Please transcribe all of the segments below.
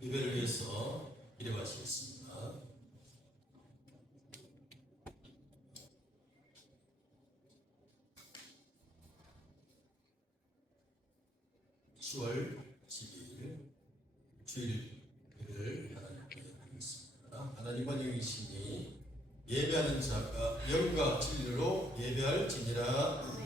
예배를 위해서 기도하시겠습니다. (10월 10일) 주일을 하나님께 드리겠습니다. 하나님은 영이시니 예배하는 자가 영과 진리로 예배할지니라.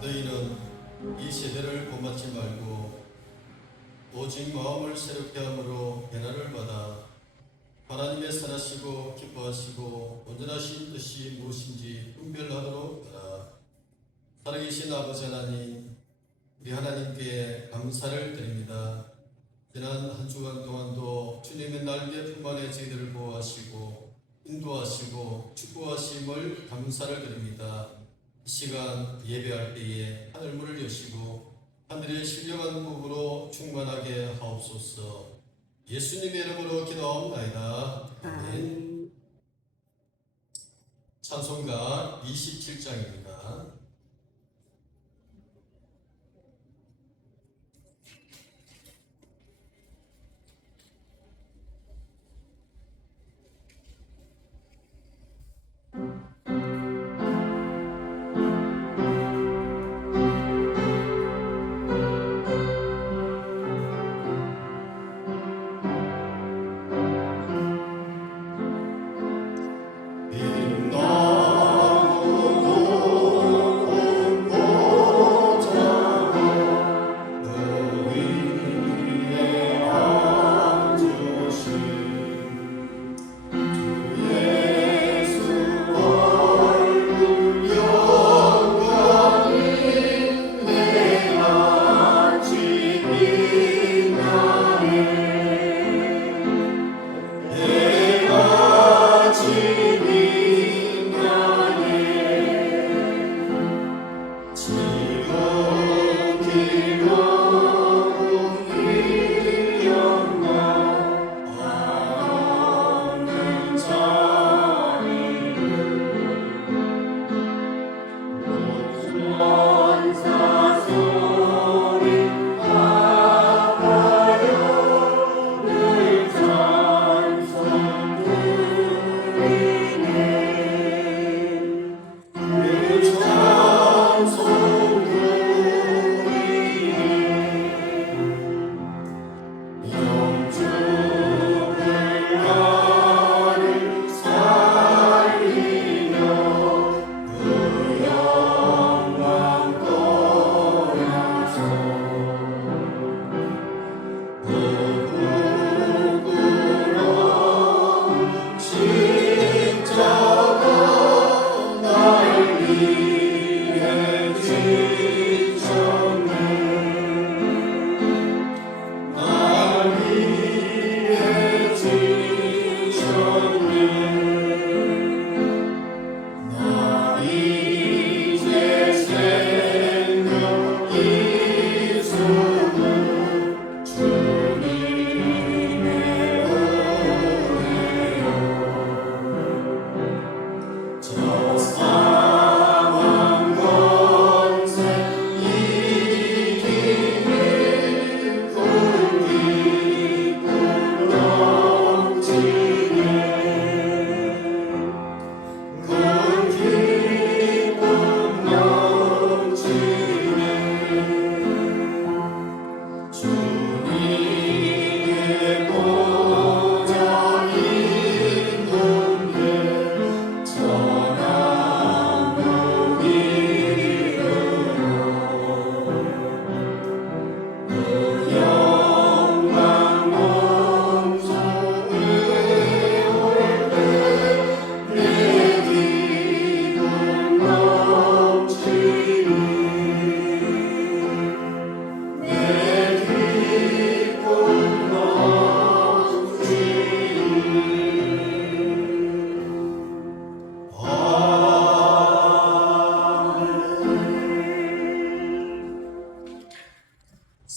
너희는 이 세대를 본받지 말고 오직 마음을 새롭게 함으로 변화를 받아 하나님의 선하시고 기뻐하시고 온전하신 뜻이 무엇인지 분별하도록 하라. 살아계신 아버지 하나님, 우리 하나님께 감사를 드립니다. 지난 한 주간 동안도 주님의 날개 품 안에 저희들을 보호하시고 인도하시고 축복하심을 감사를 드립니다. 이 시간 예배할 때에 하늘문을 여시고 하늘의 신령한 복으로 충만하게 하옵소서. 예수님의 이름으로 기도하옵나이다. 아멘. 찬송가 27장입니다. 빛나고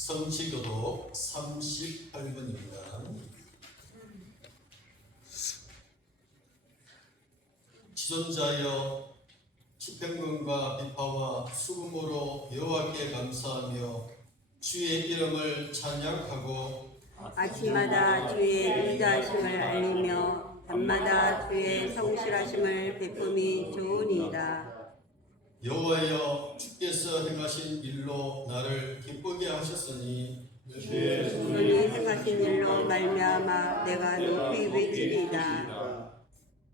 성취교도 38번입니다. 지존자여 집행금과 비파와 수금으로 여호와께 감사하며 주의 이름을 찬양하고 아침마다 주의 인자하심을 알리며 밤마다 주의 성실하심을 베품이 좋으니이다. 여호와여 주께서 행하신 일로 나를 기쁘게 하셨으니 주님이 행하신 일로 말미암아 내가 높이 외치리이다.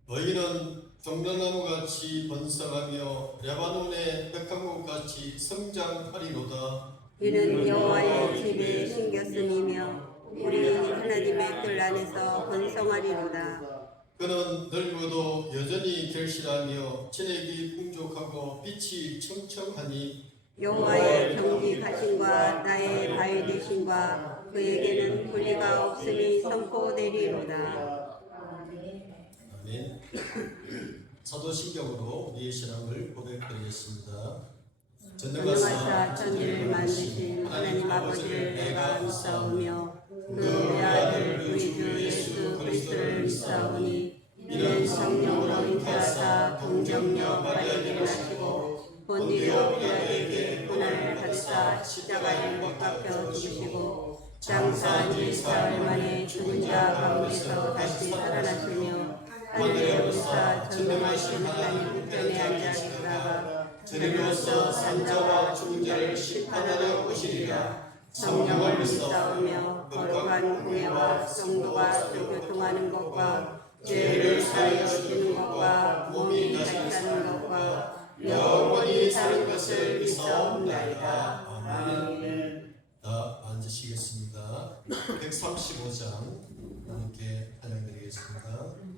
너희는 종려나무같이 번성하며 레바논의 백합목같이 성장하리로다. 이는 여호와의 집에 신겼으니며 우리 하나님의 뜰 안에서 번성하리로다. 그는 늙어도 여전히 결실하며 진액이 풍족하고 빛이 청청하니 여호와의 정직하심과 나의 바위 되심과 그에게는 불의가 없음이 선포되리로다. 아멘. 사도신경으로 우리의 신앙을 고백드리겠습니다. 전능하사 천지를 만드신 하나님 아버지를 내가 믿사오며 그 외아들 우리 주 예수 그리스도를 믿사오니 이는 성령으로 잉태하사 동정녀 마리아에게 나시고 본디오 빌라도에게 고난을 받으사 십자가에 못 박혀 죽으시고 장사한 지 사흘 만에 죽은 자 가운데서 다시 살아나시며 하늘에 오르사 전능하신 하나님 우편에 앉으시다가 저리로서 산자와 죽은 자를 심판하러 오시리라. 성령을 믿사오며 거룩한 공예와 성도가 교통하는 것과 죄를 사하여 주는 것과 몸이 다시 사는 것과 영원히 사는 것을 믿사옵나이다. 아멘. 다 앉으시겠습니다. 135장 함께 찬양드리겠습니다.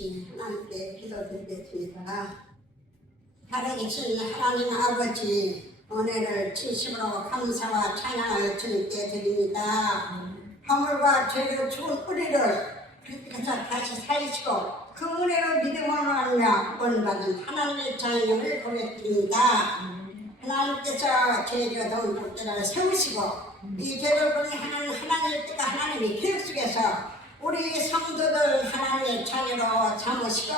주신 하나님께 기도드리겠습니다. 살아계신 하나님 아버지, 은혜를 진심으로 감사와 찬양을 주님께 드립니다. 허물과 죄로 죽은 우리를 그리스도께서 다시 살리시고 그 은혜로 믿음으로 말미암아 구원받은 하나님의 자녀를 고백드립니다. 하나님께서 죄가 더운 독자를 세우시고 이 죄를 하는 하나님의 뜻과 하나님의 계획 속에서 우리 성도들 하나님의 자녀로 삼으시고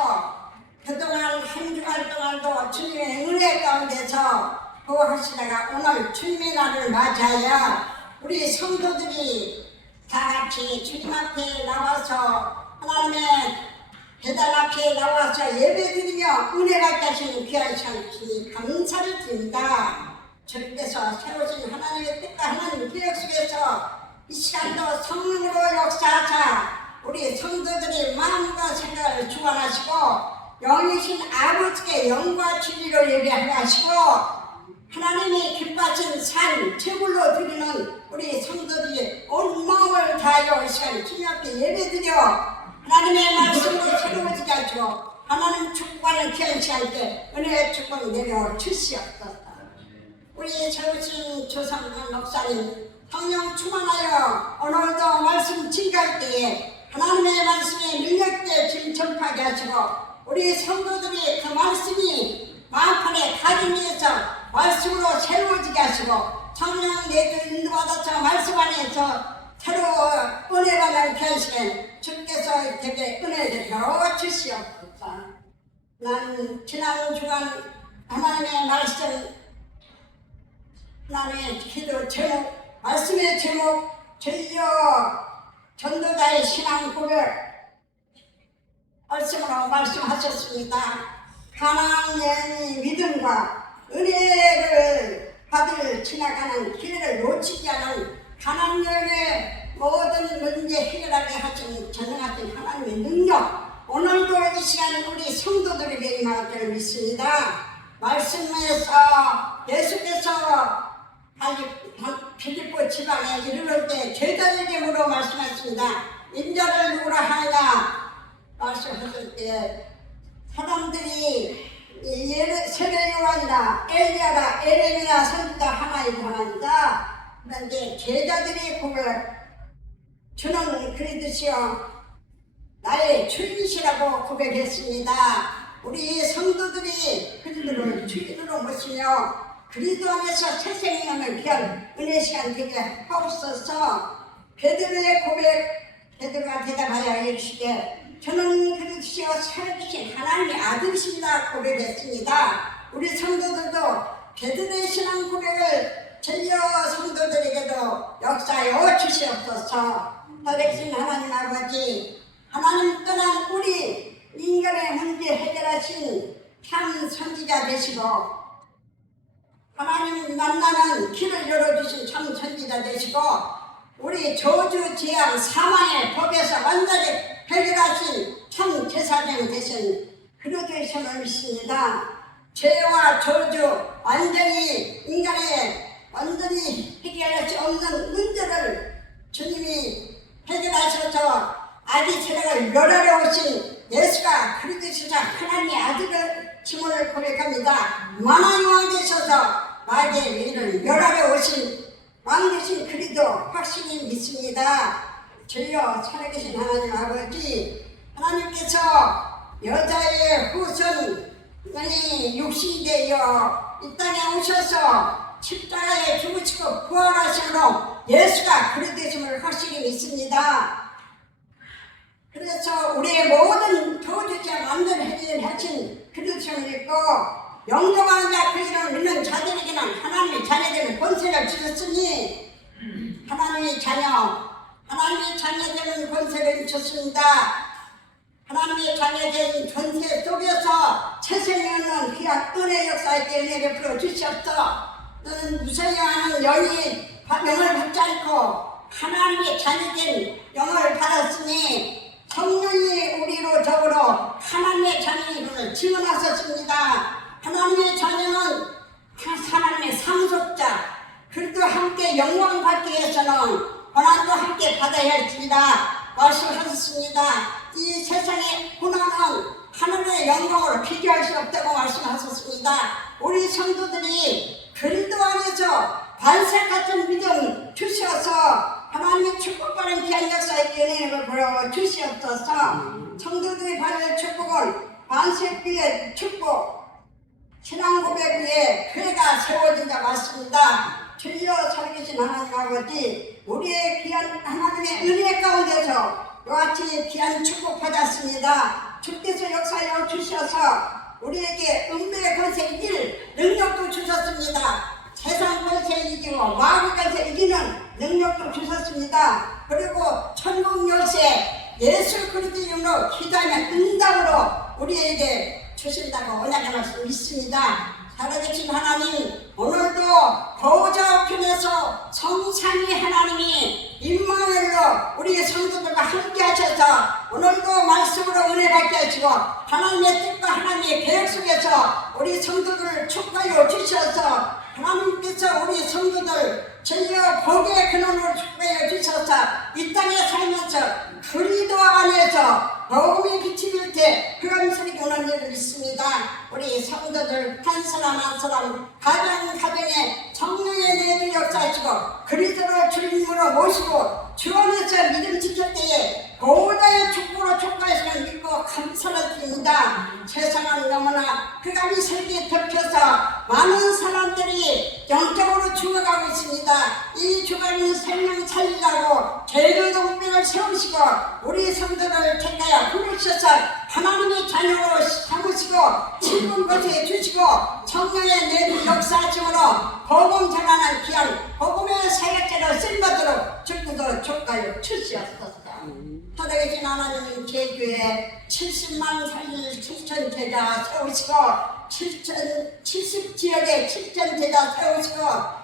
그동안 한 주간 동안도 주님의 은혜 가운데서 보호하시다가 오늘 주님의 날을 맞아야 우리 성도들이 다 같이 주님 앞에 나와서 하나님의 계단 앞에 나와서 예배드리며 은혜 받게 하시는 귀한 시간 주님 감사를 드립니다. 주님께서 세우신 하나님의 뜻과 하나님의 계획 속에서 이 시간도 성령으로 역사하사 우리 성도들의 마음과 생각을 주관하시고 영이신 아버지께 영과 진리로 예배하게 하시고 하나님이 기뻐하신 산 제물로 드리는 우리 성도들이 온 마음을 다하여 이 시간 주님 앞에 예배드려 하나님의 말씀으로 새로워지게 하시고 하나님 축복하는 귀한 시간 때 은혜의 축복 내려 주시옵소서. 우리 세우신 조상관 목사님 성령 충만하여 오늘도 말씀 증가할 때에 하나님의 말씀에 능력되 지금 전파하게 하시고 우리 성도들이 그 말씀이 마음판에 가슴에서 말씀으로 새로워지게 하시고 성령 내주 인도받아서 말씀 안에서 새로 은혜 받는 귀한 시간 주께서 되게 은혜를 주시옵소서. 난 지난 주간 하나님의 말씀 하나님의 기도 제목 말씀의 제목 전려 전도자의 신앙 고백 말씀으로 말씀하셨습니다. 가나안 여인이 믿음과 은혜를 받을 지나가는 기회를 놓치지 않은 가나안 여인의 모든 문제 해결하게 하신 전능하신 하나님의 능력 오늘도 이 시간 우리 성도들에게 임할 줄 믿습니다. 말씀에서 예수께서 필리포 지방에 이르를 때 제자에게 물어 말씀하셨습니다. 인자를 누구라 하느냐 말씀하실 때 사람들이 세례 요한이나 엘리야라 에레미야 선지자 하나이고 하나이다. 그런데 제자들이 고백 주는 그리스도시여 나의 주인이시라고 고백했습니다. 우리 성도들이 그리스도를 주인으로 모시며 그리스도 안에서 새 생명을 위한 은혜 시간 되게 하옵소서. 베드로의 고백 베드로가 대답하여 이르시되 저는 그리스도시여 살아계신 하나님의 아들이십니다 고백했습니다. 우리 성도들도 베드로의 신앙 고백을 전려 성도들에게도 역사하여 주시옵소서. 살아계신 하나님 아버지 하나님 떠난 우리 인간의 문제 해결하신 참 선지자 되시고 하나님 만나는 길을 열어주신 참 선지자 되시고 우리 저주 재앙 사망의 법에서 완전히 해결하신 참 제사장 되신 그리스도이심을 믿습니다. 죄와 저주 완전히 인간의 완전히 해결할 수 없는 문제를 주님이 해결하셔서 아기 세력을 멸하러 오신 예수가 그리스도시사 하나님의 아들을 짐을 고백합니다. 만왕왕 되셔서 마귀의 위를 멸하러 오신 왕 되신 그리스도 확신이 믿습니다. 전려 살아계신 하나님 아버지 하나님께서 여자의 후손 육신이 되어 이 땅에 오셔서 십자가에 죽으시고 부활하심으로 예수가 그리스도심을 확실히 믿습니다. 그래서 우리의 모든 저주자 완전 해결하신 그리스도심을 믿고 영접하는 자 그리스도를 믿는 자들에게는 하나님의 자녀되는 권세를 주셨으니 하나님의 자녀되는 권세를 주셨습니다. 하나님의 자녀된 권세 속에서 새생명은 귀한 은혜 역사에 은혜를 베풀어 주시옵소서. 너는 무서워하는 영이 영을 받지 않고 하나님의 자녀된 영을 받았으니 성령이 우리로 적으로 하나님의 자녀임을 증언하셨습니다. 하나님의 자녀는 하나님의 상속자 그리고 함께 영광 받기 위해서는 고난도 함께 받아야 할지라 말씀하셨습니다. 이 세상의 고난은 하늘의 영광으로 비교할 수 없다고 말씀하셨습니다. 우리 성도들이 그리스도 안에서 반석 같은 믿음 주셔서 하나님의 축복받은 귀한 역사의 은혜를 보여 주시옵소서. 성도들이 받을 축복은 반석 위에 축복, 신앙 고백 위에 교회가 세워진 자 맞습니다. 주여 살아계신 하나님 아버지, 우리의 귀한 하나님의 은혜 가운데서 이같이 귀한 축복 받았습니다. 주께서 역사하여 주셔서 우리에게 은혜의 권세 이길 능력도 주셨습니다. 세상 권세 이기고 마귀 권세 이기는 능력도 주셨습니다. 그리고 천국 열쇠 예수 그리스도 이름으로 기도하면 응답으로 우리에게 주신다고 언약의 말씀 믿습니다. 살아계신 하나님, 오늘도 보좌 편에서 성삼위 하나님이 임마누엘로 우리 성도들과 함께 하셔서 오늘도 말씀으로 은혜 받게 하시고 하나님의 뜻과 하나님의 계획 속에서 우리 성도들을 축복하여 주셔서 하나님께서 우리 성도들 전혀 복의 근원으로 축복하여 주셔서 이 땅에 살면서 그리스도 안에서 복음의 빛이 빌 때 그감스럽게 오는 일을 있습니다. 우리 성도들 한 사람 한 사람 가정에 성령의 내를 역사하시고 그리스도를 주님으로 모시고 주 안에서 믿음 지킬 때에 보호자의 축복으로 축복하시는 믿고 감사를 드립니다. 세상은 너무나 그감이 세계에 덮여서 많은 사람들이 영적으로 죽어가고 있습니다. 이 죽어가는 생명 살리려고 제일동맹을 세우시고 우리 성도를 택하여 부르셔서 하나님의 자녀로 삼으시고 친분 것에 주시고 성령의 내부 역사하심으로 복음 전하는 귀한 복음의 사역자로 쓰임받도록 주님도 축하여 주시옵소서. 살아계신 하나님 제주에 70만 살릴 7천 제자 세우시고 70지역에 7천 제자 세우시고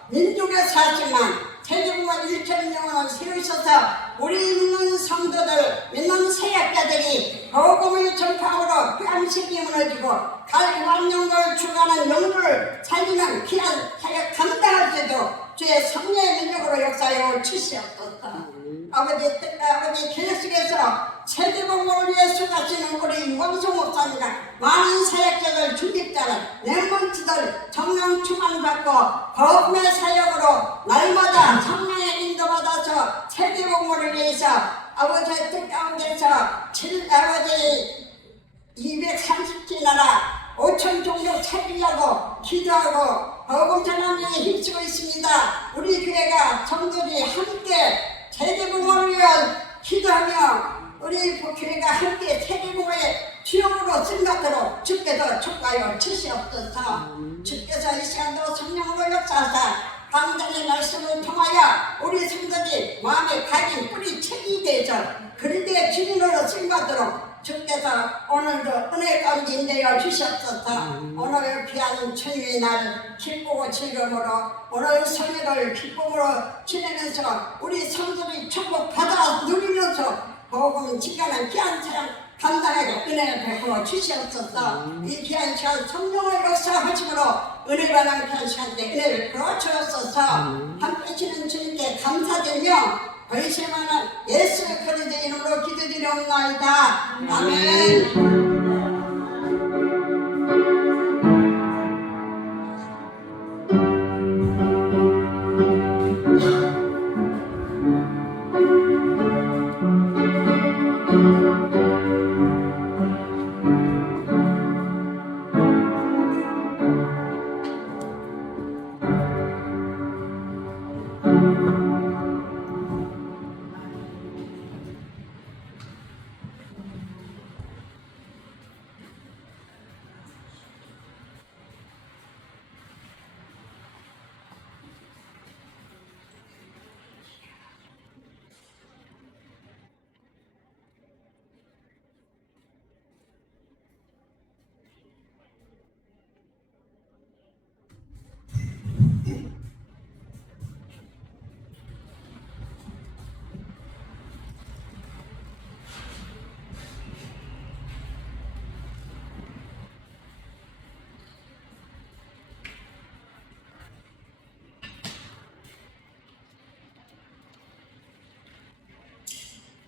민족의 40만 세계국만 1천 영혼을 세우셔서 우리 믿는 성도들 믿는 세약자들이 복음을 전파함으로 뺨식이 무너지고 갈관용을 주관하는 영혼을 살리는 귀한 사역 감당할 때도 주의 성령의 능력으로 역사하여 주시옵소서. 아버지 계획 속에서 세계복음을 위해 수고하시는 우리 원수 목사님과 많은 사역자들 중직자들 렘먼트들 성령 충만받고 복음의 사역으로 날마다 성령의 인도받아서 세계복음을 위해서 아버지의 뜻 가운데서 아버지 230개 나라 5천 종족 살리려고 기도하고 복음 전하는 일에 힘쓰고 있습니다. 우리 교회가 성도들이 함께 세계복음을 위한 기도하며 우리 교회가 함께 세계복음의 주역으로 쓴것으로 주께서 축하여 주시옵소서. 주께서 이 시간도 성령으로 역사하사 강단의 말씀을 통하여 우리 성도들이 마음에 가진 뿌리 책이 되죠. 그리스도의 주인으로 쓴것으로 주께서 오늘도 은혜 가운데 인도하여 주시옵소서. 오늘 귀한 천일의 날 기쁘고 즐거움으로 오늘 성회를 기쁨으로 지내면서 우리 성도들이 축복 받아 누리면서 복음 지가는 귀한 사람 감당하고 은혜를 베풀어 주시옵소서. 이 귀한 시간 성령을 역사하심으로 은혜 받는 귀한 시간 때 은혜를 베풀어 주옵소서. 함께 지는 주님께 감사드리며 의심하는 예수 그리스도의 이름으로 기도드리옵나이다. 아멘.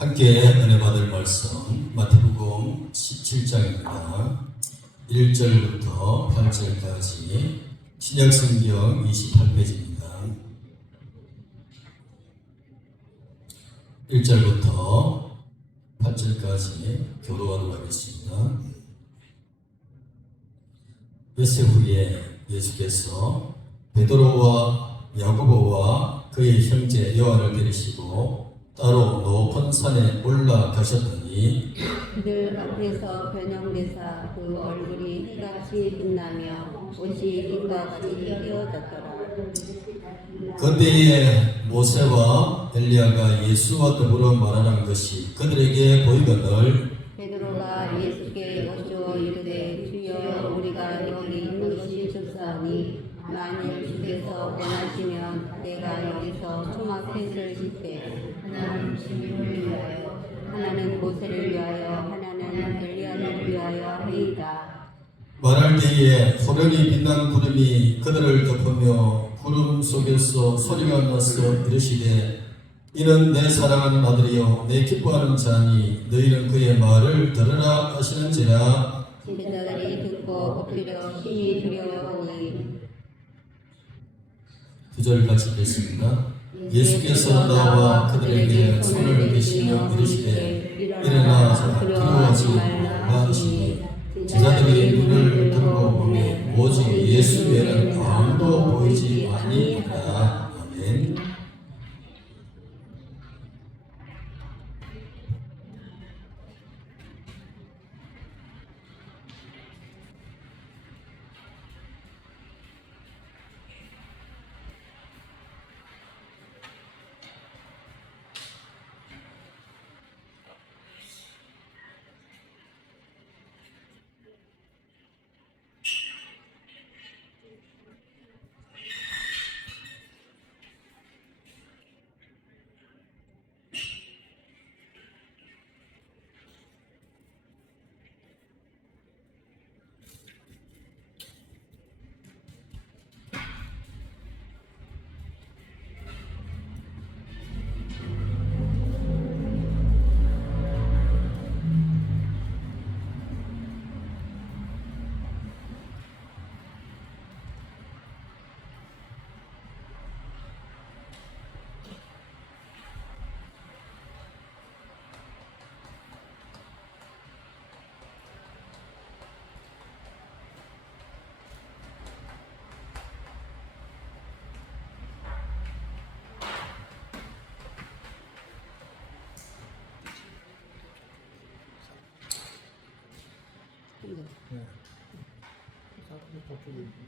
함께 은혜 받을 말씀 마태복음 17장입니다. 1절부터 8절까지 신약성경 28페이지입니다. 1절부터 8절까지 교도하도록 하겠습니다. 엿새 후에 예수께서 베드로와 야고보와 그의 형제 요한을 데리시고 따로 높은 산에 올라가셨더니 그들 앞에서 변형되사 그 얼굴이 해같이 빛나며 옷이 빛과 같이 띄어졌더라. 그때에 모세와 엘리야가 예수와 더불어 말하는 것이 그들에게 보이거늘 베드로가 예수께 여쭈어 이르되 주여 우리가 여기 있는 것이 좋사오니 만일 주께서 원하시면 내가 여기서 초막회를 짓되 하나는 주님을 위하여 하나는 모세를 위하여 하나는 엘리야를 위하여 하이다. 말할 때에 호련히 빛난 구름이 그들을 덮으며 구름 속에서 소리가 나서 이르시되 이는 내 사랑하는 아들이요 내 기뻐하는 자니 너희는 그의 말을 들으라 하시는지라. 제자들이 듣고 엎드려 심히 두려워하니 9절 같이 읽겠습니다. 예수께서 나와 그들에게 손을 대시며 이르시되 일어나 두려워하지 말라 하시니 제자들이 눈을 들어 보매 오직 예수 외에는 아무도 보이지 아니하더라. 아멘.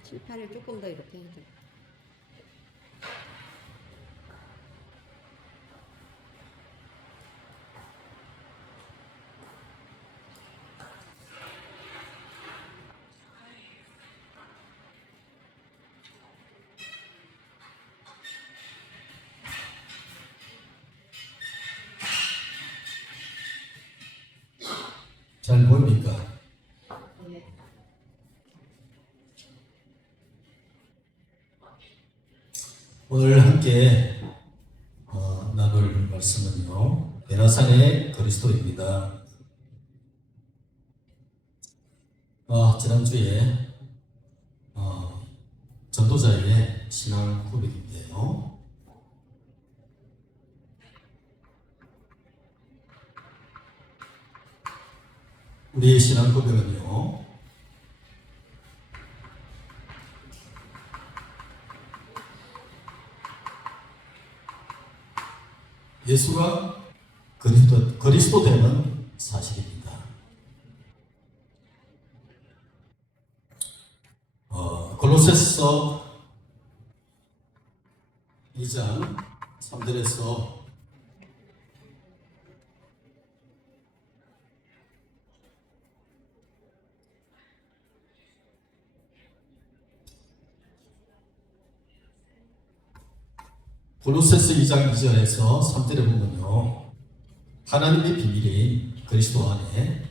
칠판을 조금 더 이렇게 해줘. 잘 보입니까? 오늘 함께 나눌 말씀은요 베라산의 그리스도입니다. 지난주에 전도자의 신앙 고백인데요. 우리의 신앙 고백은요 예수가 그리스도 되는 사실입니다. 골로새서 2장 3절에서 골로새서 2장 2절에서 3절에 보면요 하나님의 비밀인 그리스도 안에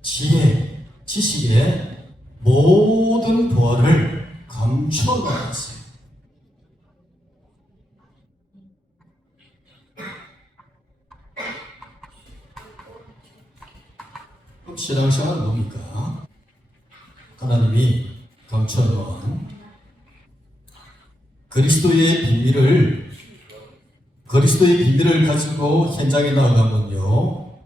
지혜, 지식의 모든 보화를 감추어 놓았어요. 신앙생활은 뭡니까? 하나님이 감춰놓은 그리스도의 비밀을 가지고 현장에 나가면요,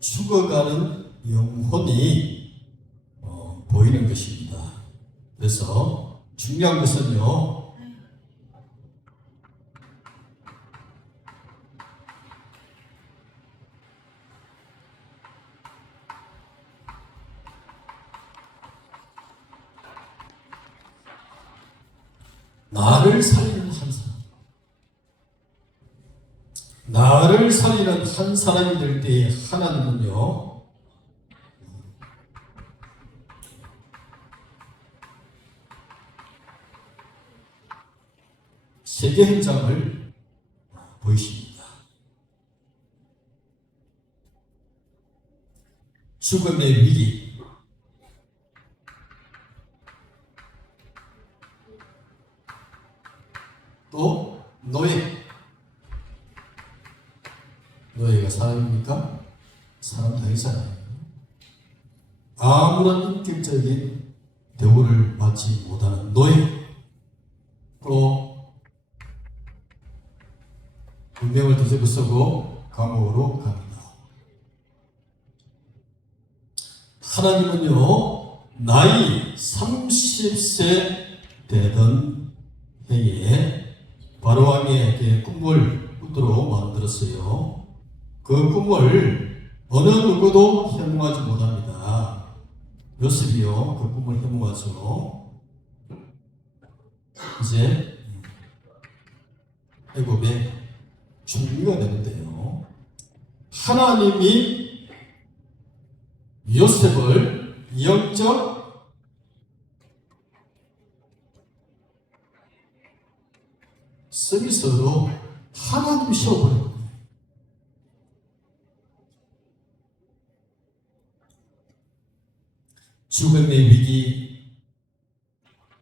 죽어가는 영혼이 보이는 것입니다. 그래서 중요한 것은요, 나를 살리는 한 사람, 나를 살리는 한 사람이 될 때에 하나님은요, 세계 현장을 보이십니다. 죽음의 위기, 또 노예가 사람입니까? 사람 아니잖아요. 아무런 인격적인 대우를 받지 못하는 노예, 또 운명을 뒤집어쓰고 감옥으로 갑니다. 하나님은요, 나이 30세 되던 해에 바로왕에게 꿈을 꾸도록 만들었어요. 그 꿈을 어느 누구도 현몽하지 못합니다. 요셉이요, 그 꿈을 현몽하죠. 이제 애굽의 총리가 되는데요, 하나님이 요셉을 영적 서비스로 하나님이 씌워버린 거예요. 죽음의 위기,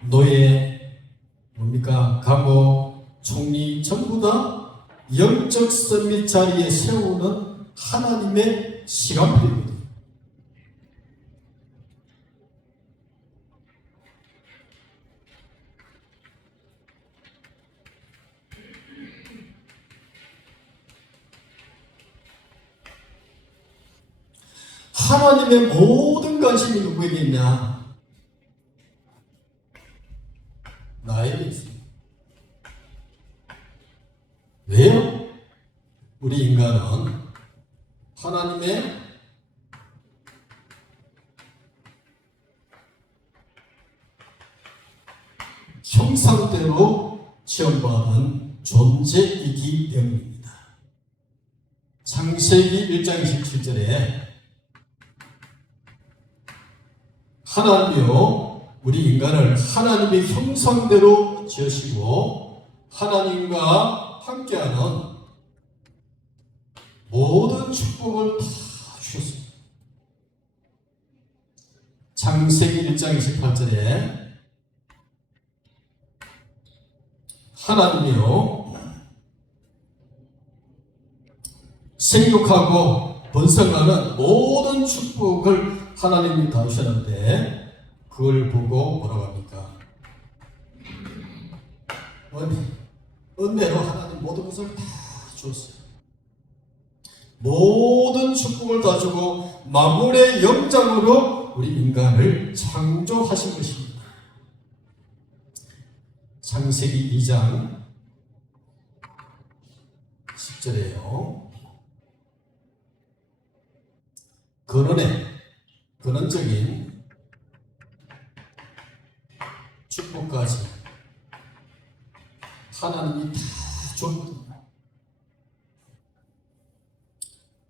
노예, 감옥, 총리 전부 다 영적 서밋 자리에 세우는 하나님의 시간표입니다. 하나님의 모든 관심이 누구에게 있냐? 나에게 있습니다. 왜요? 우리 인간은 하나님의 형상대로 지원받은 존재이기 때문입니다. 창세기 1장 27절에 하나님이요, 우리 인간을 하나님의 형상대로 지으시고 하나님과 함께하는 모든 축복을 다 주셨습니다. 창세기 1장 28절에 하나님이요, 생육하고 번성하는 모든 축복을 하나님이 다 주셨는데, 그걸 보고 뭐라고 합니까? 은혜로 하나님 모든 것을 다 주었어요. 모든 축복을 다 주고 만물의 영장으로 우리 인간을 창조하신 것입니다. 창세기 2장 10절에요. 근원적인 축복까지 하나님이 다 줬거든요.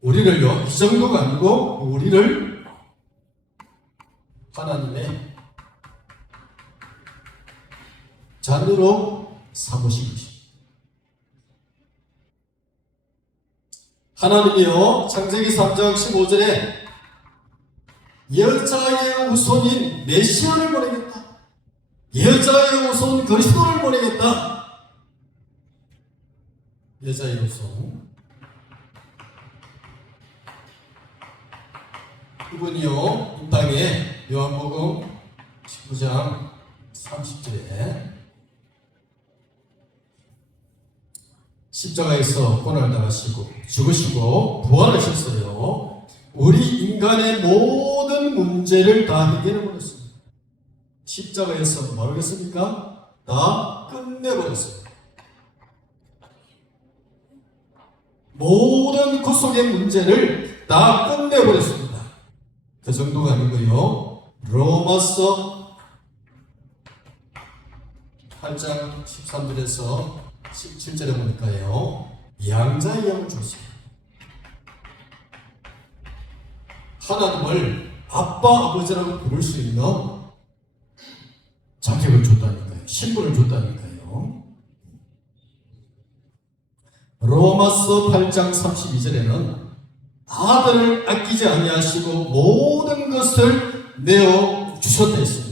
우리를요, 이 정도가 아니고 우리를 하나님의 자녀로 삼으신 것입니다. 하나님이요, 창세기 3장 15절에 여자의 후손인 메시아를 보내겠다. 여자의 후손 그리스도를 보내겠다. 여자의 후손 이분이요, 이 땅에 요한복음 19장 30절에 십자가에서 고난을 당하시고 죽으시고 부활하셨어요. 우리 인간의 모든 문제를 다 해결해 버렸습니다. 십자가에서 뭐라고 했습니까? 다 끝내버렸어요. 모든 구속의 문제를 다 끝내버렸습니다. 그 정도가 아니고요. 로마서 8장 13절에서 17절에 보니까요, 양자의 영을 줬어요. 하나님을 아빠, 아버지라고 부를 수 있는 자격을 줬다니까요. 신분을 줬다니까요. 로마서 8장 32절에는 아들을 아끼지 아니하시고 모든 것을 내어 주셨다 했습니다.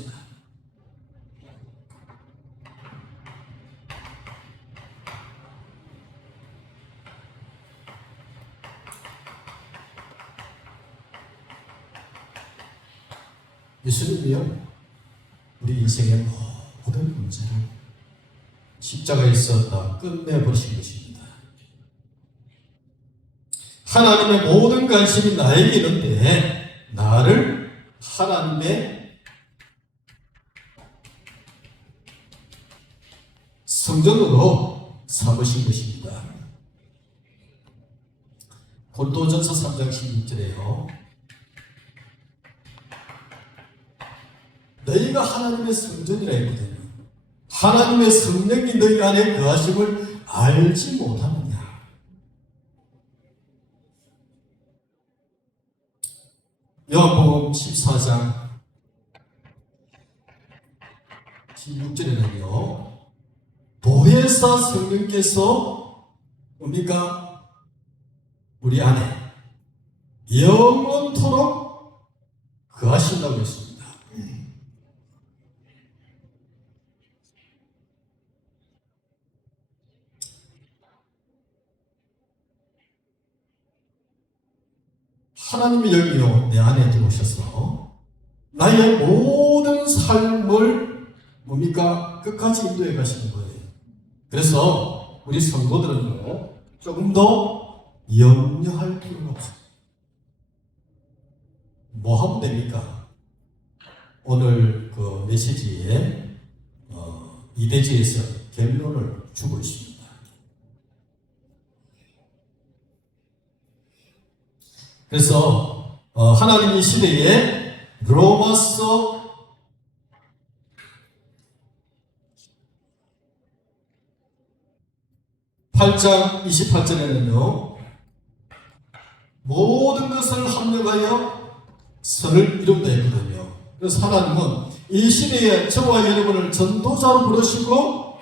예수님이요, 우리 인생의 모든 문제를 십자가에서 다 끝내버리신 것입니다. 하나님의 모든 관심이 나에게 있는데 나를 하나님의 성전으로 삼으신 것입니다. 고린도전서 3장 16절에요. 너희가 하나님의 성전이라 했거든요. 하나님의 성령이 너희 안에 거하심을 알지 못하느냐. 요한복음 14장 16절에는요. 보혜사 성령께서 뭡니까? 우리 안에 영원토록 거하신다고 했습니다. 하나님의 영이요 내 안에 들어오셔서 나의 모든 삶을 뭡니까? 끝까지 인도해 가시는 거예요. 그래서 우리 성도들은요 조금 더 염려할 필요가 없어요. 뭐 하면 됩니까? 오늘 그 메시지에 이대지에서 결론을 주고 있습니다. 그래서 하나님 이 시대에 로마서 8장 28절에는요 모든 것을 합력하여 선을 이룬다 했거든요. 그래서 하나님은 이 시대에 저와 여러분을 전도자로 부르시고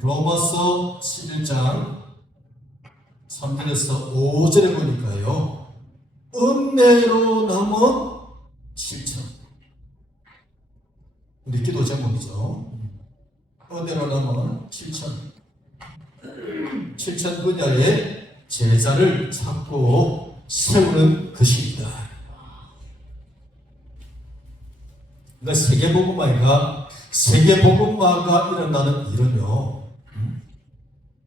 로마서 11장 3절에서 5절에 보니까요 은혜로 남은 실천. 우리 기도 제목이죠. 은혜로 남은 실천. 실천 분야의 제자를 찾고 세우는 것입니다. 그러니까 세계복음화가 일어나는 일은요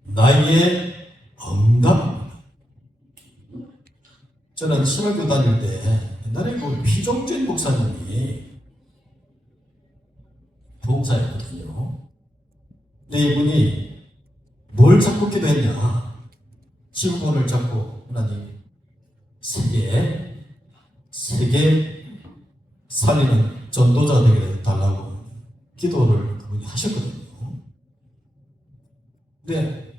나의 응답입니다. 저는 신학교 다닐 때 옛날에 그 피종준 목사님이 부흥사였거든요. 근데 이분이 뭘 잡고 기도했냐? 지구본을 잡고 하나님 세계 살리는 전도자 되게 달라고 기도를 그분이 하셨거든요. 근데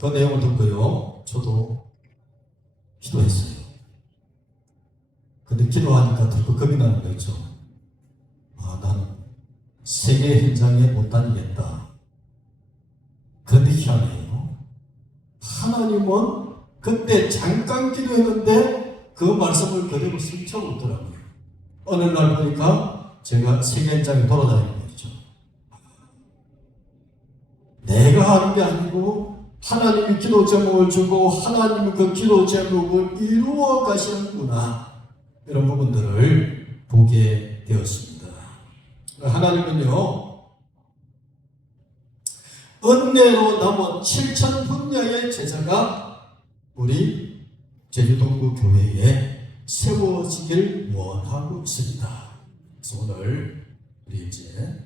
그 내용을 듣고요 저도 기도했어요. 근데 기도하니까 더 겁이 나는 거죠. 나는 세계 현장에 못 다니겠다. 그런데 희한해요. 하나님은 그때 잠깐 기도했는데 그 말씀을 그대로 실천하더라고요. 어느 날 보니까 제가 세계 현장에 돌아다니는 거죠. 내가 하는 게 아니고 하나님이 기도 제목을 주고 하나님이 그 기도 제목을 이루어 가시는구나. 이런 부분들을 보게 되었습니다. 하나님은요, 은혜로 남은 7천 분야의 제자가 우리 제주동구 교회에 세워지길 원하고 있습니다. 그래서 오늘 우리 이제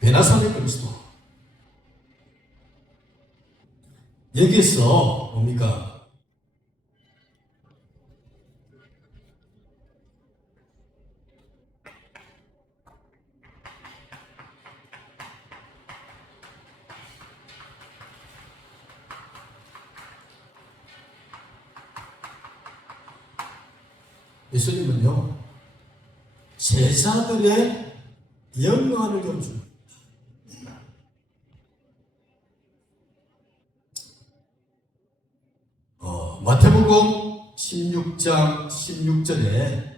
베나사렛 그리스도, 여기서 뭡니까? 예수님은요, 제자들의 영광을 줍니다. 마태복음 16장 16절에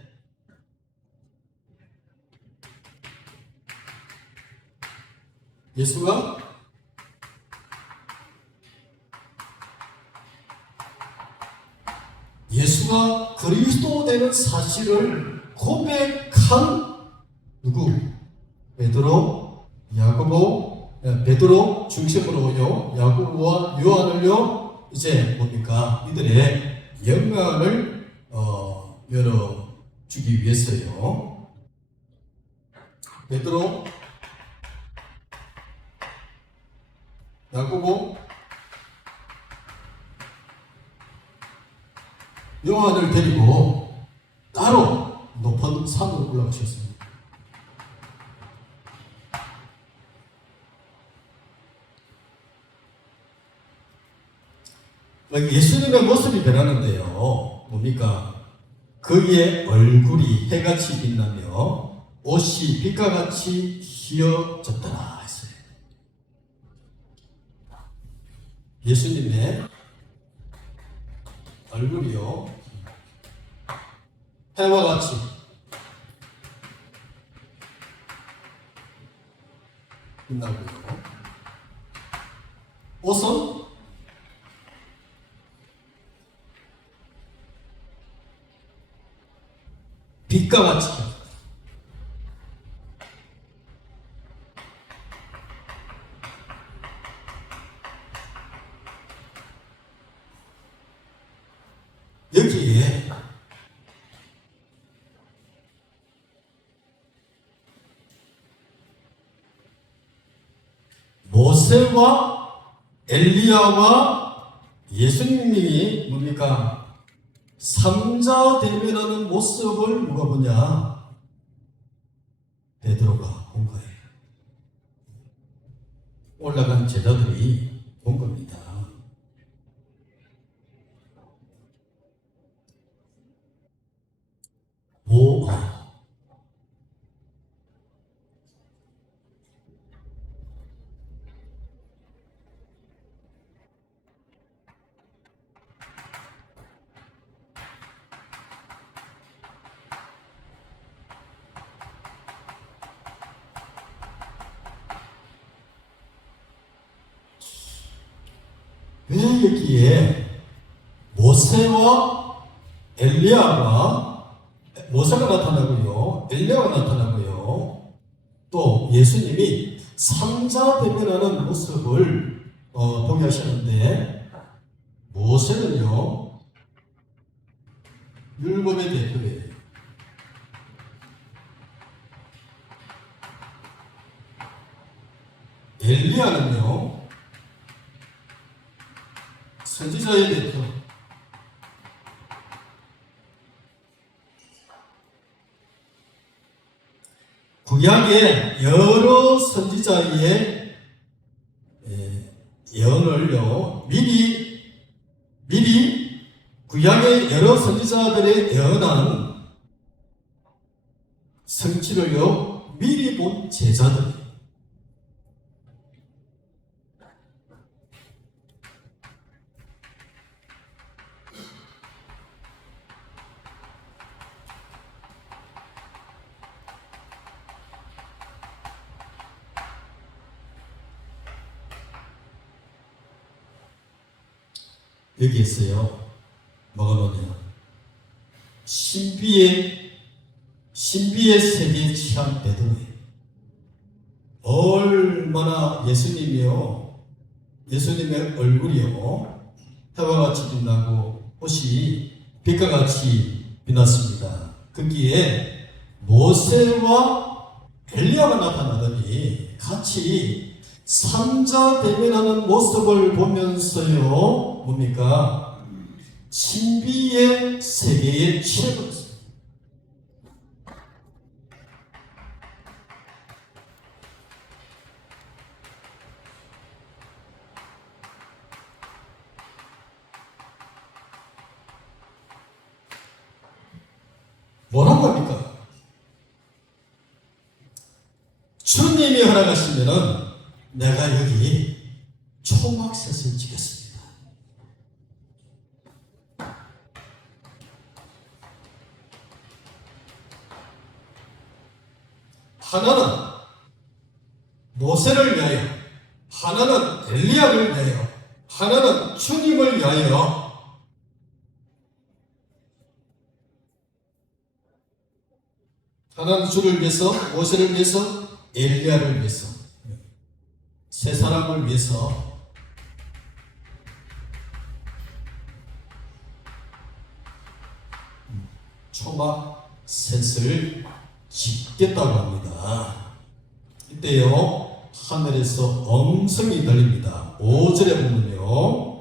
예수가 그리스도 되는 사실을 고백한 누구? 베드로, 야고보, 베드로 중심으로요, 야고보와 요한을요, 이제 뭡니까? 이들의 영광을 열어주기 위해서요. 베드로, 야고보, 요한을 데리고 따로 높은 산으로 올라가셨습니다. 예수님의 모습이 변하는데요. 뭡니까? 그의 얼굴이 해같이 빛나며 옷이 빛과 같이 휘어졌더라 했어요. 예수님의 얼굴이요, 해와 같이 빛나고요. 옷은 빛과 같이. 여기에 모세와 엘리야와 예수님이 뭡니까? 삼자 대면하는 모습을 누가 보냐? 베드로가 본 거예요. 올라간 제자들이 본 겁니다. 왜 여기에 모세와 엘리야가, 모세가 나타나고요, 엘리야가 나타나고요, 또 예수님이 삼자 대면하는 모습을 보게 하셨는데, 모세는요, 율법의 대표예요. 엘리야는요, 선지자의 대표. 구약의 여러 선지자의 예언을요, 미리 구약의 여러 선지자들의 예언한 성취를요, 미리 본 제자들. 여기 있어요. 뭐가 뭐냐? 신비의 세계에 취한 베드로예요. 얼마나 예수님의 얼굴이요 해와 같이 빛나고 옷이 빛과 같이 빛났습니다. 거기에 모세와 엘리야가 나타나더니 같이 삼자 대면하는 모습을 보면서요 뭡니까? 신비의 세계에 취해버렸어요. 뭐란 겁니까? 주님이 허락하시면은 내가 여기 초막셋을 지겠습니다. 하나는 모세를 위하여, 하나는 엘리야를 위하여, 하나는 주님을 위하여. 하나는 주를 위해서, 모세를 위해서, 엘리야를 위해서, 세 사람을 위해서 초막 셋을 짓겠다고 합니다. 이때요 하늘에서 음성이 들립니다. 5절에 보면요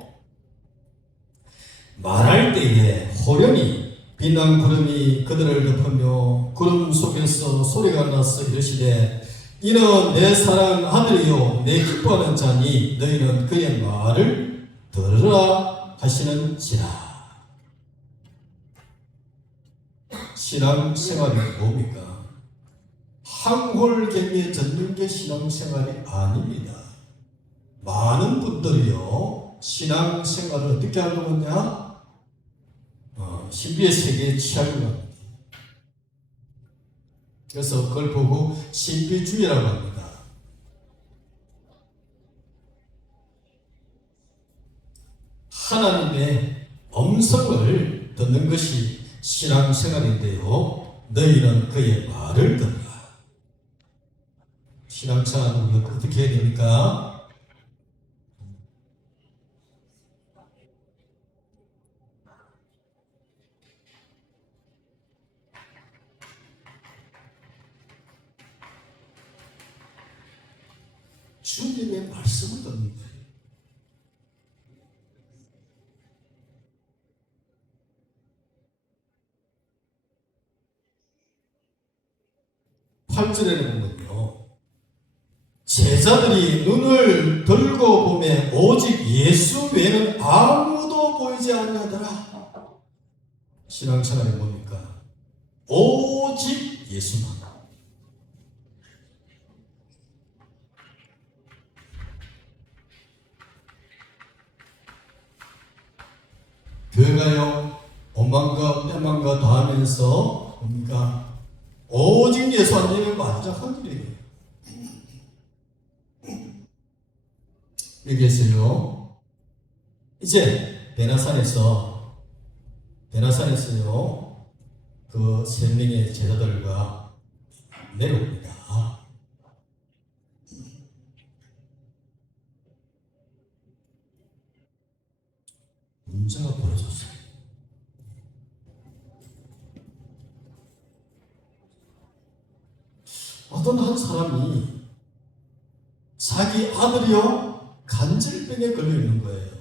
말할 때에 호련히 빛난 구름이 그들을 덮으며 구름 속에서 소리가 나서 이르시되 이는 내 사랑 아들이요 내 기뻐하는 자니 너희는 그의 말을 들으라 하시는지라. 신앙생활이 뭡니까? 항홀갱이에 젖는 게 신앙생활이 아닙니다. 많은 분들이요 신앙생활을 어떻게 하려고 하냐? 신비의 세계에 취하려고 합니다. 그래서 그걸 보고 신비주의라고 합니다. 하나님의 음성을 듣는 것이 신앙생활인데요. 너희는 그의 말을 듣라. 신앙생활은 어떻게 해야 됩니까? 주님의 말씀을 듣는 거예요. 팔절에는 보면요 제자들이 눈을 들고 보매 오직 예수 외에는 아무도 보이지 않냐더라. 신앙생활이 뭡니까? 오직 예수만. 교회가요 오만과 빼만과 다 하면서 뭡니까? 오직 예수 안 되면 완전 헛일이에요. 여기에서요 이제 베나산에서요 그 세 명의 제자들과 내려옵니다. 문제가 벌어졌어요. 어떤 한 사람이 자기 아들이요 간질병에 걸려 있는 거예요.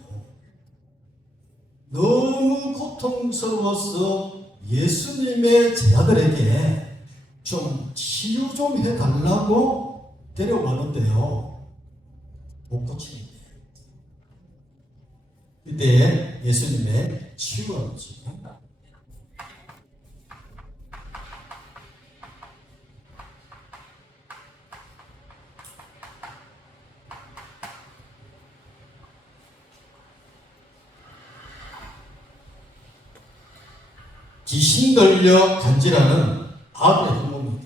너무 고통스러워서 예수님의 제자들에게 좀 치유 좀 해달라고 데려왔는데요 못 고치는데 이때 예수님의 치유가 오지. 귀신 들려 간질하는 아들의 부모입니다.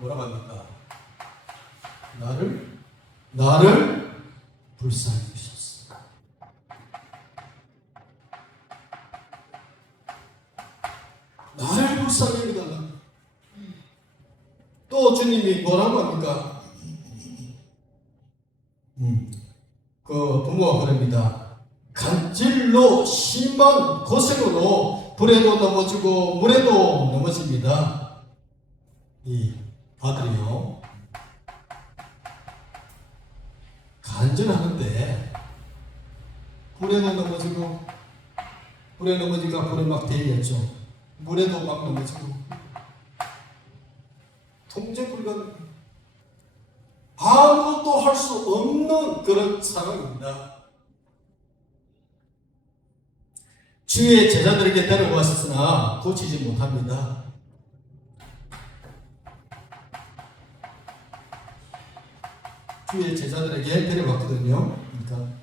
뭐라고 합니까? 나를 불쌍히 여기셨어. 나를 불쌍히 여기달라. 또 주님이 뭐라고 합니까? 그 부모가 그럽니다. 간질로 심한 고생으로 불에도 넘어지고 물에도 넘어집니다. 이 아들이요. 간절하는데 불에도 넘어지고 불에 넘어지니까 불에 막 데이겠죠. 물에도 막 넘어지고 통제 불가능. 아무것도 할 수 없는 그런 상황입니다. 주의 제자들에게 데려왔으나 고치지 못합니다. 주의 제자들에게 데려왔거든요. 그러니까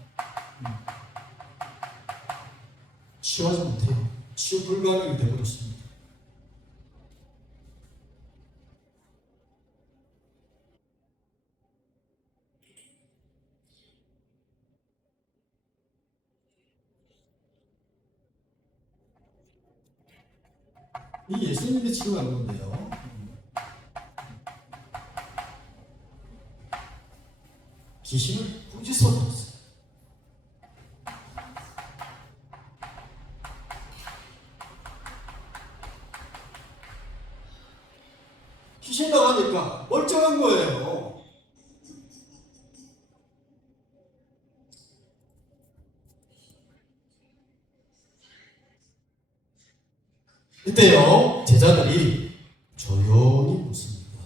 치유하지 못해요. 치유 불가능이 되어버렸습니다. 이 예수님이 치유하는 건데요. 귀신을 부지선했어요. 귀신 나가니까 멀쩡한 거예요. 이때요, 제자들이 조용히 묻습니다.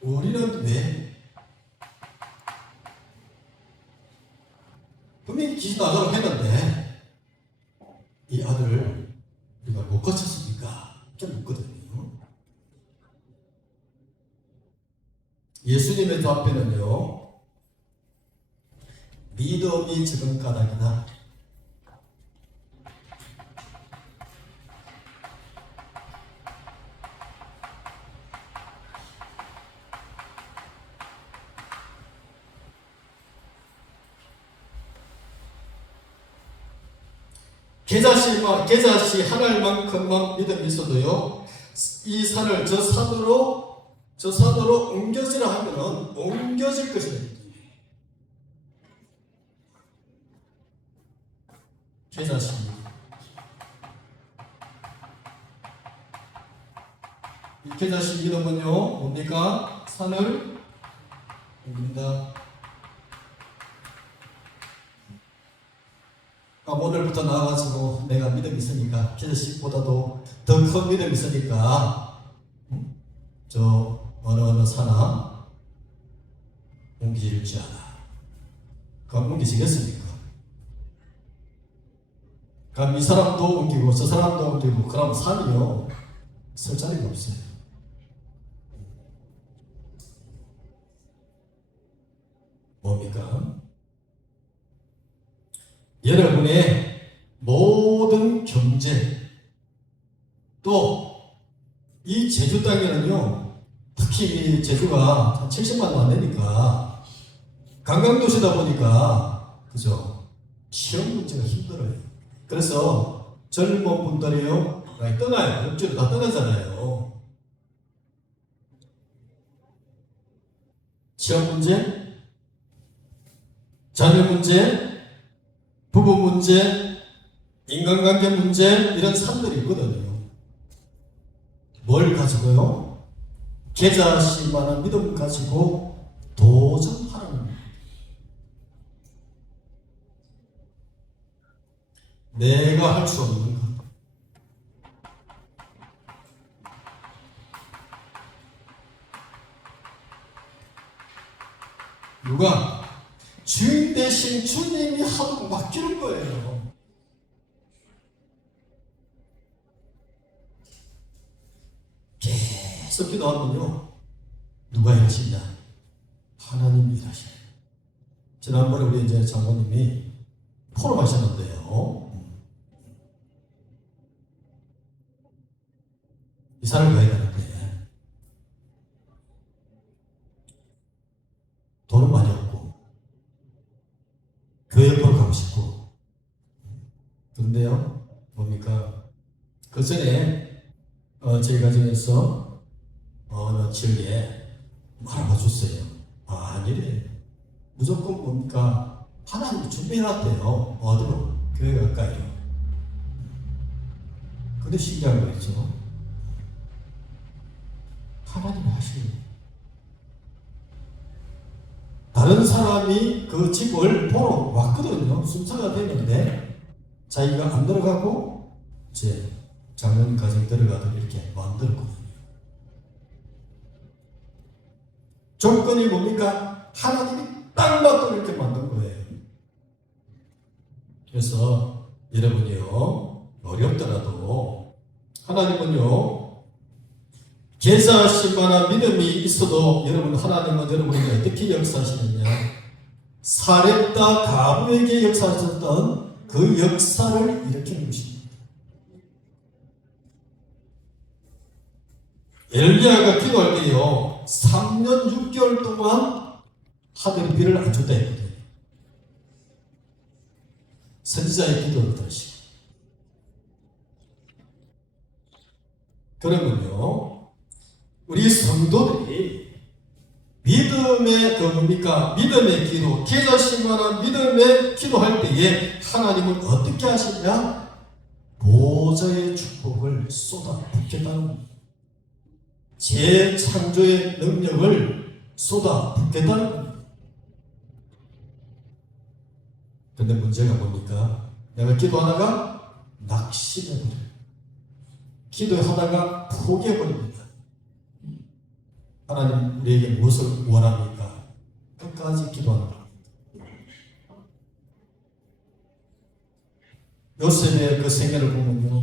우리는 왜 분명히 귀신 나가라고 했는데 이 아들을 우리가 못 고쳤습니까? 이렇게 묻거든요. 예수님의 답변은요, 믿음이 적은 까닭이다. 게자씨 하나만큼만 믿음이 있어도요, 이 산을 저 산으로 옮겨지라 하면은 옮겨질 것이다. 게자씨. 이 게자씨 믿음은요, 뭡니까? 산을 옮긴다. 오늘부터 나와가지고 내가 믿음이 있으니까 게자씨보다도 더 큰 믿음이 있으니까 저 어느 산아 옮기지 않아. 그럼 옮기시겠습니까? 그럼 이 사람도 옮기고 저 사람도 옮기고 그럼 산이요 설 자리가 없어요. 뭡니까? 여러분의 모든 경제 또 이 제주 땅에는요, 특히 제주가 70만 원 안 되니까 관광도시다 보니까 그죠? 취업 문제가 힘들어요. 그래서 젊은 분들이요 많이 떠나요. 옆집으로 다 떠나잖아요. 취업 문제, 자녀 문제, 부부 문제, 인간관계 문제 이런 산들이 있거든요. 뭘 가지고요? 게자씨만한 믿음 가지고 도전하라는 거예요. 내가 할 수 없는 것. 누가? 주인 대신 주님이 하도록 맡기는 거예요. 계속 기도하면요, 누가 일하시냐? 하나님이 일하시네. 지난번에 우리 이제 장모님이 포로 마셨는데요. 이사를 가야 되는데 돈은 많이 없고 교회 보러 가고 싶고, 그런데요 뭡니까? 그 전에 저희 가정에서 어느 지역에 알아봐줬어요. 아니래, 무조건 뭡니까? 하나님이 준비해놨대요. 어디로? 교회 가까이로. 근데 신기한 거 있죠. 하나님이 하시는. 다른 사람이 그 집을 보러 왔거든요. 순서가 되는데 자기가 안 들어가고 이제 장로님 가정 들어가도록 이렇게 만들었거든요. 조건이 뭡니까? 하나님이 딱 맞도록 이렇게 만든 거예요. 그래서 여러분이요, 어렵더라도 하나님은요, 계사하실 만한 믿음이 있어도 여러분, 하나님은 여러분에게 어떻게 역사하시느냐? 사렙다 가부에게 역사하셨던 그 역사를 일으키는 것입니다. 엘리야가 기도할 때요, 3년 6개월 동안 하늘이 비를 안 줬다 했거든요. 선지자의 기도를 들으시고. 그러면요, 우리 성도들이 믿음의 그 뭡니까? 믿음의 기도, 계자신 만한 믿음의 기도할 때에 하나님은 어떻게 하시냐? 보좌의 축복을 쏟아붓겠다는 겁니다. 재창조의 능력을 쏟아붓겠다는 겁니다. 근데 문제가 뭡니까? 내가 기도하다가 낙심해버려요. 기도하다가 포기해버립니다. 하나님 우리에게 무엇을 원합니까? 끝까지 기도하는 겁니다. 요셉의 그 생애를 보면요,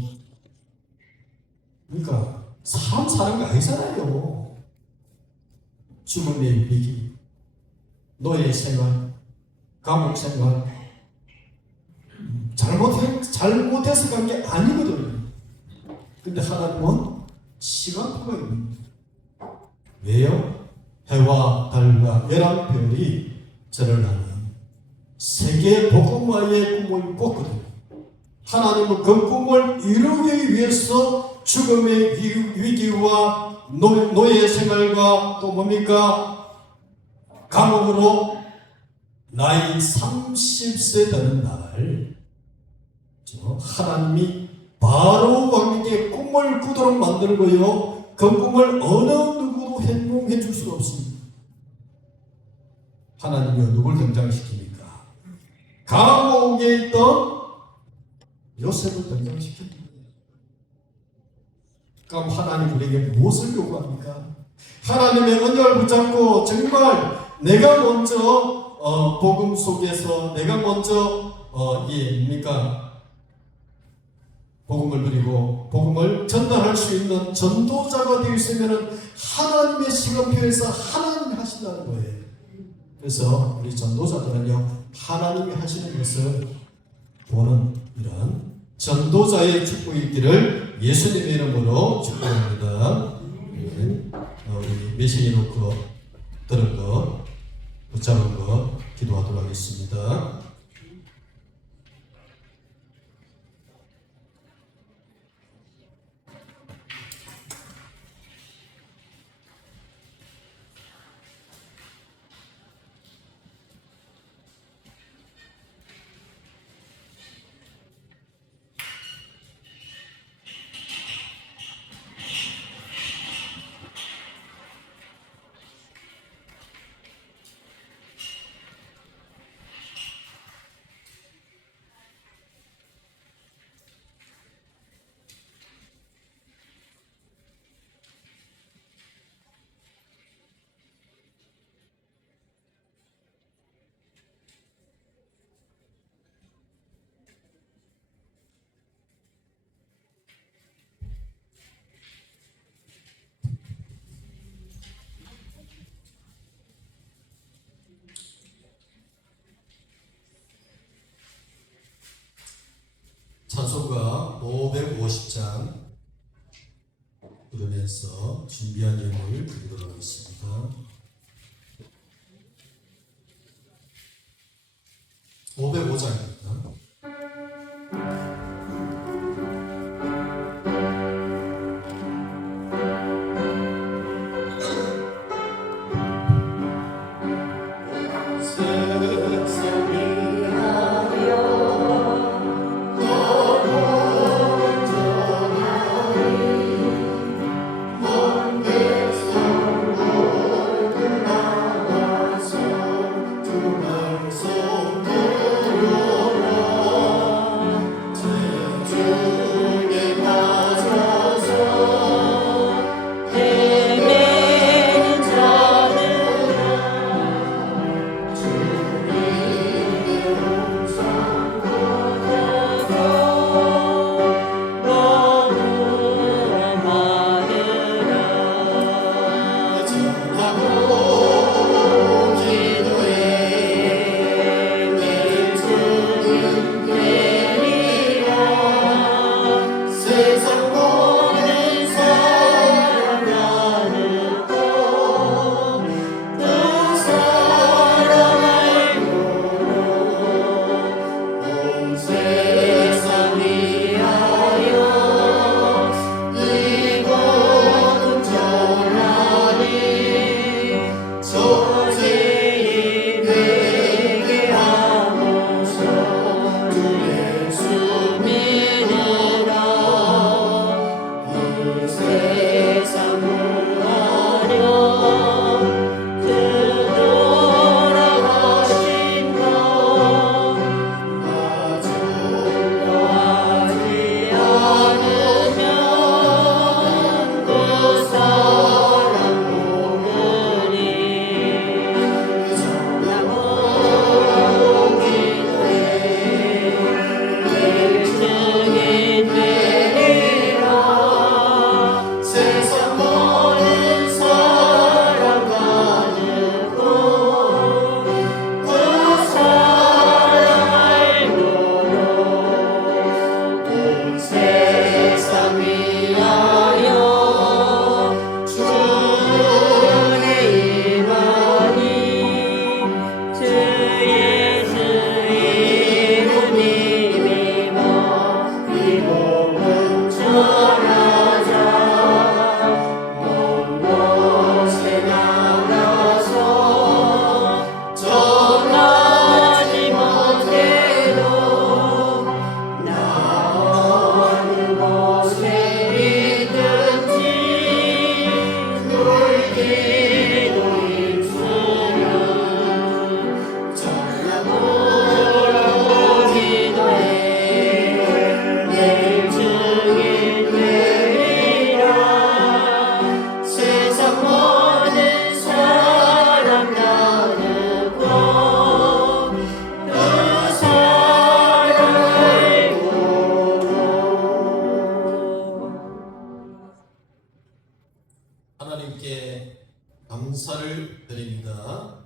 그러니까 사람 사는 거 아니잖아요. 죽음의 위기, 노예 생활, 감옥 생활, 잘못해서 간 게 아니거든요. 근데 하나님은 시간표가 있는 거예요. 왜요? 해와 달과 11별이 저를 나는 세계 복음화의 꿈을 꿨거든요. 하나님은 그 꿈을 이루기 위해서 죽음의 위기와 노예 생활과 또 뭡니까? 감옥으로 나이 30세 되는 날 하나님이 바로 왕에게 꿈을 꾸도록 만들고요, 그 꿈을 어느 누구도 행동해 줄 수가 없습니다. 하나님이 누굴 등장시킵니까? 감옥에 있던 요셉을 등장시킵니다. 그럼 하나님 우리에게 무엇을 요구합니까? 하나님의 언약을 붙잡고 정말 내가 먼저 복음 속에서 내가 먼저 뭡니까? 복음을 누리고 복음을 전달할 수 있는 전도자가 되어 있으면 하나님의 시간표에서 하나님이 하신다는 거예요. 그래서 우리 전도자들은요, 하나님이 하시는 것을 보는 이런 전도자의 축복이 있기를 예수님의 이름으로 축복합니다. 우리 메시지 놓고 들은 것, 붙잡은 것 기도하도록 하겠습니다. 준비한 예물 드리도록 하겠습니다. 505장입니다. 하나님께 감사를 드립니다.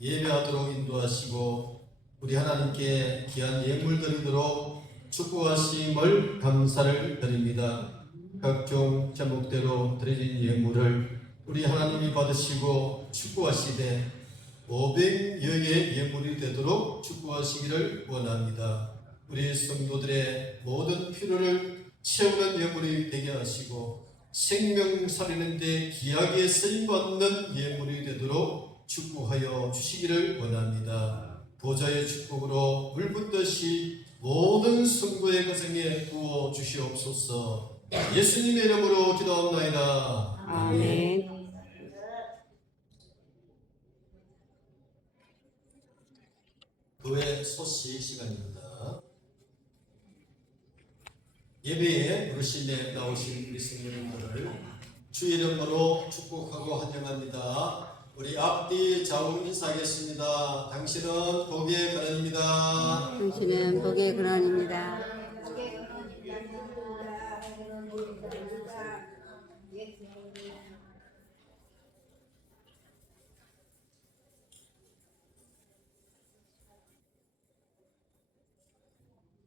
예배하도록 인도하시고 우리 하나님께 귀한 예물 드리도록 축복하심을 감사를 드립니다. 각종 제목대로 드린 예물을 우리 하나님이 받으시고 축복하시되 500여의 예물이 되도록 축복하시기를 원합니다. 우리 성도들의 모든 필요를 채우는 예물이 되게 하시고 생명 살리는 데 귀하게 쓰임받는 예물이 되도록 축복하여 주시기를 원합니다. 보좌의 축복으로 물붓듯이 모든 성도의 가정에 부어 주시옵소서. 예수님의 이름으로 기도합나이다. 아멘. 교회 소식 시간입니다. 예배에 부르심에 나오신 우리 성도님들을 주 이름으로 축복하고 환영합니다. 우리 앞뒤 좌우 인사하겠습니다. 당신은 복의 근원입니다. 당신은 복의 근원입니다.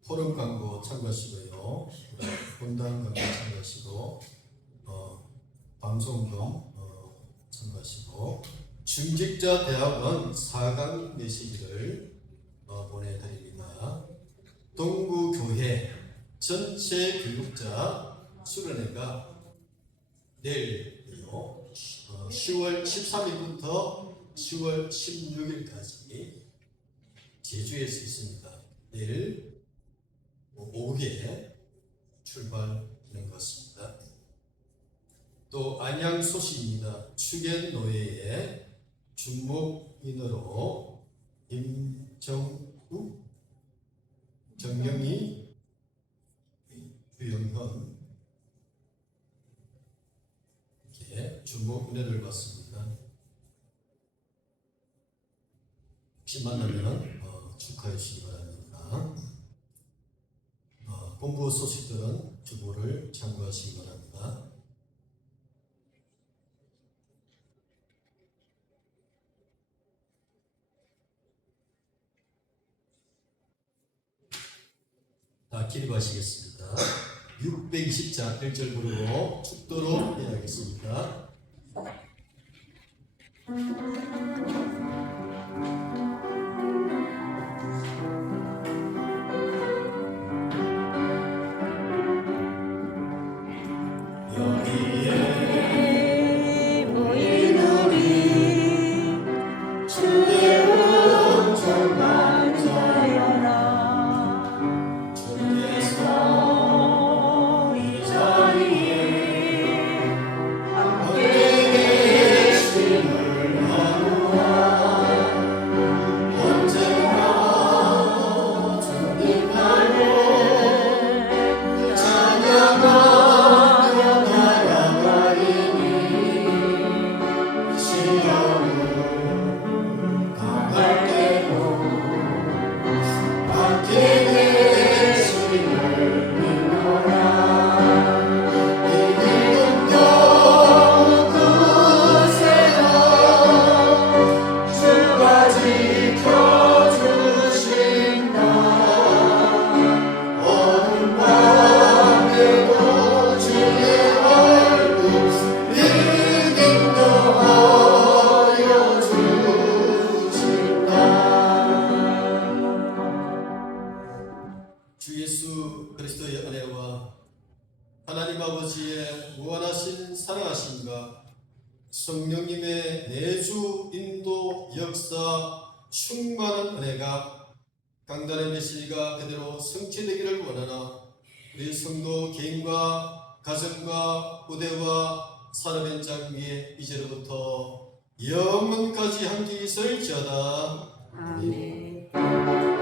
포럼 광고 참가하시고요. 본당 광고 참가하시고 방송경 참고하시고 중직자 대학원 4강 메시지를 보내드립니다. 동부교회 전체 교육자 수련회가 내일요 10월 13일부터 10월 16일까지 제주에서 있습니다. 내일 오후에 출발하는 것입니다. 또 안양 소식입니다. 축연노회의 주목인으로 임정국, 정영희, 유영현 이렇게 주목인을 받습니다. 혹시 만나면 축하해 주시기 바랍니다. 본부 소식들은 주보를 참고하시기 바랍니다. 다 기립하시겠습니다. 620자 1절 부르고 축도로 해야겠습니다. 주 예수 그리스도의 은혜와 하나님 아버지의 무한하신 사랑하심과 성령님의 내주 인도 역사 충만한 은혜가 강단의 메시지가 그대로 성취되기를 원하나 우리 성도 개인과 가정과 부대와 산업 현장 위에 이제로부터 영원까지 함께 있을지어다. 아멘.